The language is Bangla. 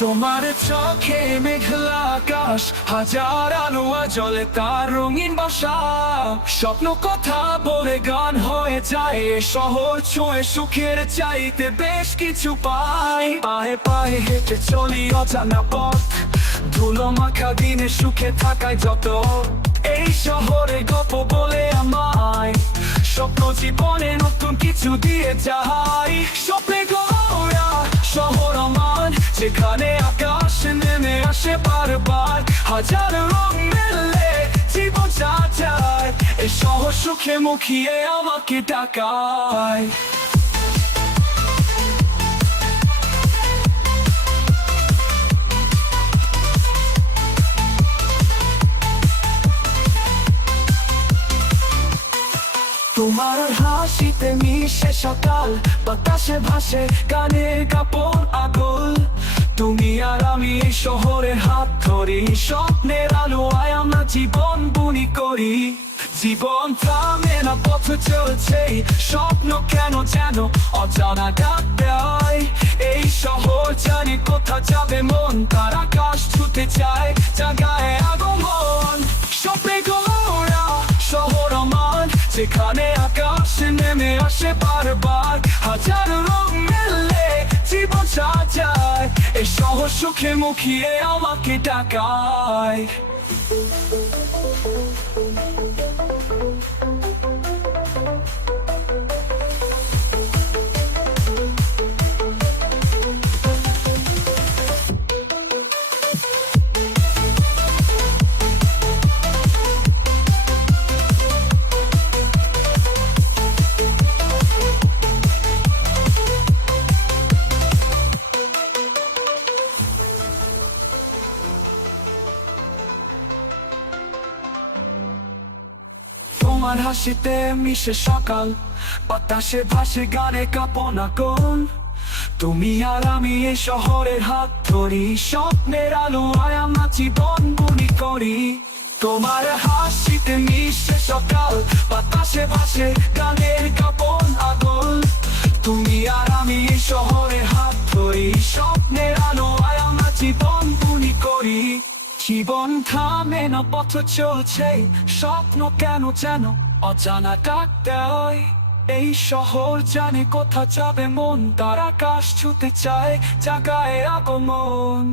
তোমার চোখে মেঘলা আকাশ, হাজার আলোয়া জলে তার রঙিন বাসা। স্বপ্ন কথা বলে গান হয়ে যায় শহর ছুঁয়ে সুখের চাইতে বেশ কিছু পাই পায়ে পায়ে হেঁটে চলি অজানা পথ, ধুলো মাখা দিনে সুখে থাকায় যত। এই শহরে গপ বলে আমায়, স্বপ্ন জীবনে নতুন কিছু দিয়ে যাই স্বপ্নে গড়া শহর আমার, যেখানে আকাশ নেমে আসে বারবার। হাজার রং মেলে, জীবন চাচায়। এ শহর সুখে মুখিয়ে আমাকে ডাকায়। তোমার হাসিতে মিশে সকাল, বাতাসে ভাসে গানের কাপড় আগল। তুমি আর আমি এই শহরের হাত ধরি, স্বপ্নের আলো আয় আমরা জীবন বুনি করি। জীবন থামে না পথ চলছে, স্বপ্ন কেন যেন অজানা ডাক দেয় এই শহর জানি কোথা যাবে মন, তার আকাশ ছুতে চায় জাগায় যেখানে আকাশ নেমে আসে বারবার, হাজার রং মেলে জীবন সাজায়। এই সহ সুখে মুখিয়ে আমাকে ডাকায়। তোমার হাসিতে মিশে সকাল। বাতাসে ভাসে গানে কাপনা কোন তুমি আর আমি এ শহরের হাত ধরি। স্বপ্নের আলো আয় আমরা জীবন মনে করি। তোমার হাসিতে মিশে সকাল। বাতাসে ভাসে গানের কাপন জীবন থামে না, পথ চলছে, স্বপ্ন কেন যেন অজানা ডাকতে এই শহর জানে কোথা যাবে মন, তার আকাশ ছুতে চায় জাগায় আগমন।